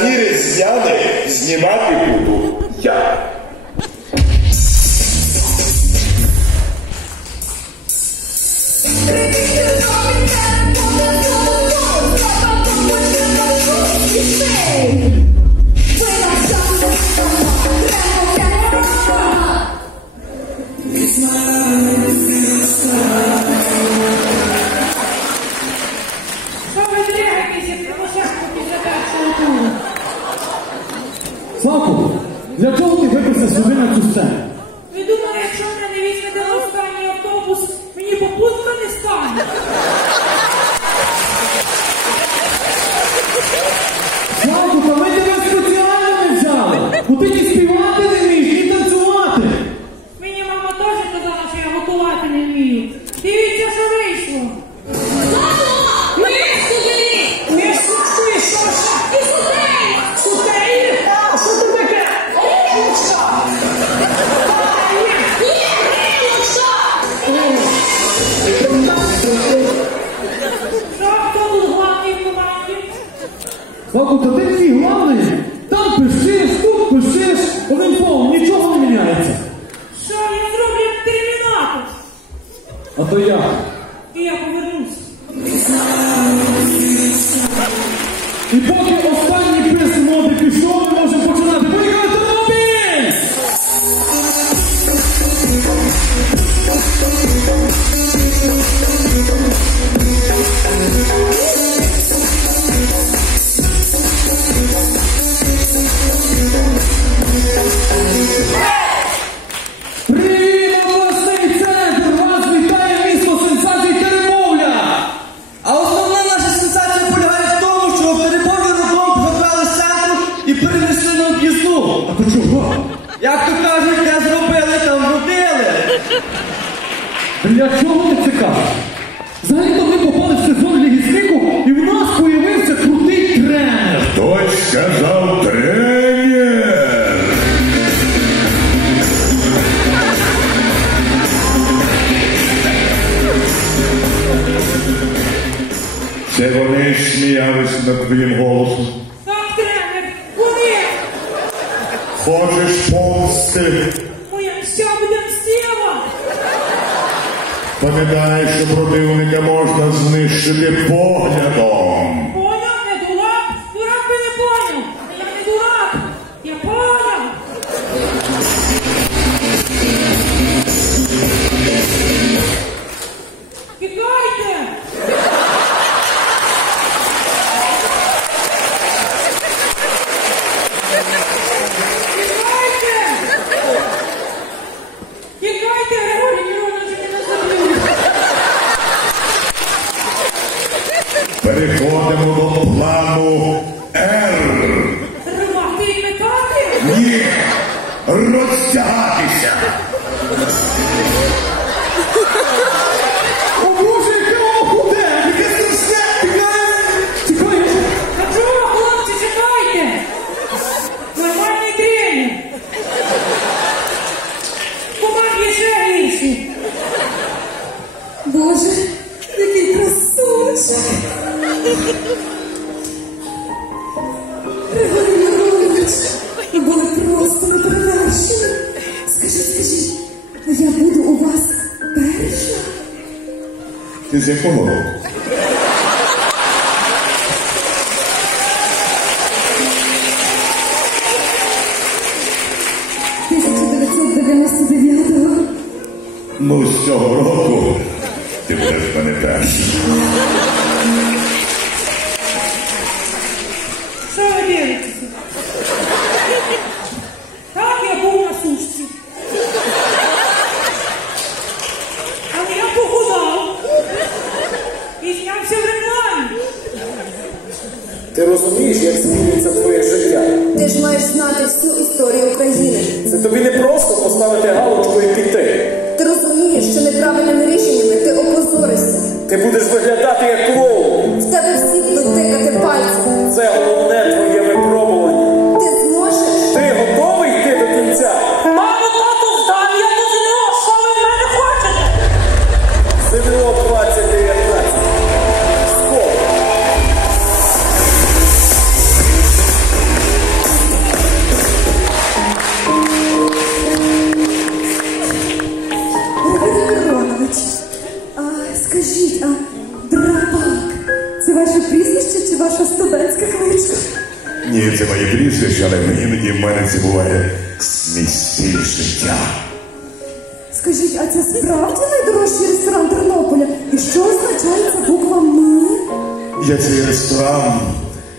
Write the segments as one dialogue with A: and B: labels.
A: заміри зняли, знімати буду я.
B: Славку, для чого ти виписав сюди на цю сцену? Славку, та ти такий главний! Там пишеш, тут пишеш, один словом, нічого не міняється.
C: Що я зроблю термінатор?
B: А то я.
C: І я повернусь.
B: І поки останній
D: А
B: то чого?
D: Як то кажуть, де зробили, там родили.
B: Для чого ти це кажеш? Взагалі-то ми попали в сезон Ліги сміху, і в нас появився крутий тренер.
A: Хтось сказав тренер. Це вони сміялися над твоїм голосом.
C: Так, тренер, вони!
A: Хочеш помсти?
C: Моя вся буде мстєва!
A: Пам'ятай, що противника можна знищити поглядом.
E: Oh.
A: Ти з якого року?
E: – 1999-го.
A: Ну, з цього року ти будеш пам'ятати.
C: Що ви дивитеся? Так, я був на сушці. Але я похудав. І знявся в рекламі.
F: Ти розумієш, як змінюється твоє життя?
E: Ти ж маєш знати всю історію України.
F: Це тобі не просто поставити галочку і піти.
E: Ти розумієш, що неправильними рішеннями ти опозоришся.
F: Ти будеш виглядати як клоун.
E: В тебе всі будуть тикати пальцем.
A: Ні, це моє прізвище, але іноді в мене це буває мій стиль життя.
E: Скажіть, а це справді найдорожчий ресторан Тернополя? І що означає ця буква М?
A: Я цей ресторан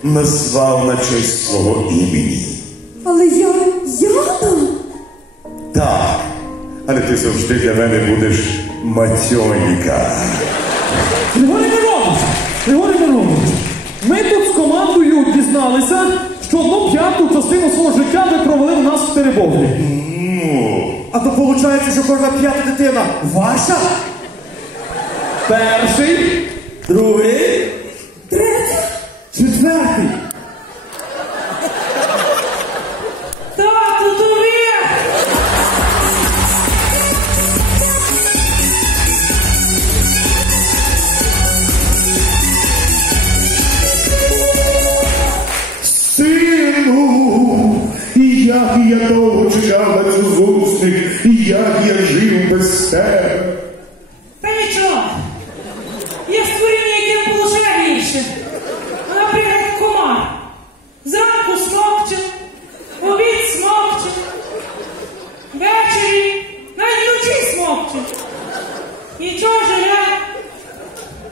A: назвав на честь свого імені.
E: Але я, я там.
A: Так, але ти завжди для мене будеш матьоніка.
B: Григорій Миронович! Григорій Миронович! Ми тут з командою дізналися, що одну п'яту частину свого життя ви провели у нас в Теребовлі.
D: А то виходить, що кожна п'ята дитина ваша?
B: Перший,
D: Другий?
E: третій,
D: Четвертий?
A: Сину, і як я довго чекав на цю зустріч, і як я жив без тебе.
C: Та нічого. Є створіння, яке було ще гірше. Наприклад, комар. Зранку смокче, обід смокче, ввечері, навіть вночі смокче. Нічого життя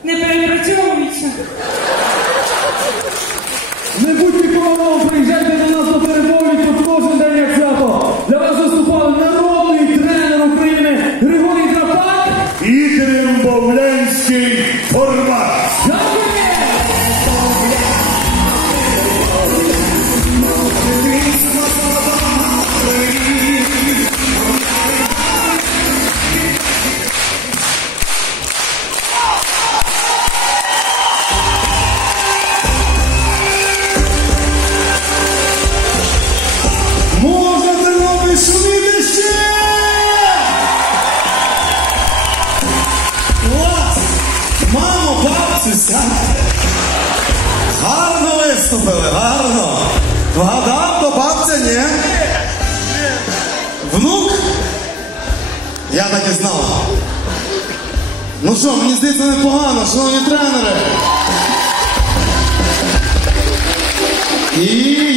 C: не перепрацьовується.
B: не будьте
D: виступили, гарно! Вгадав, то бабця, ні? Внук? Я так і знав. Ну що, мені здається непогано, шановні тренери. І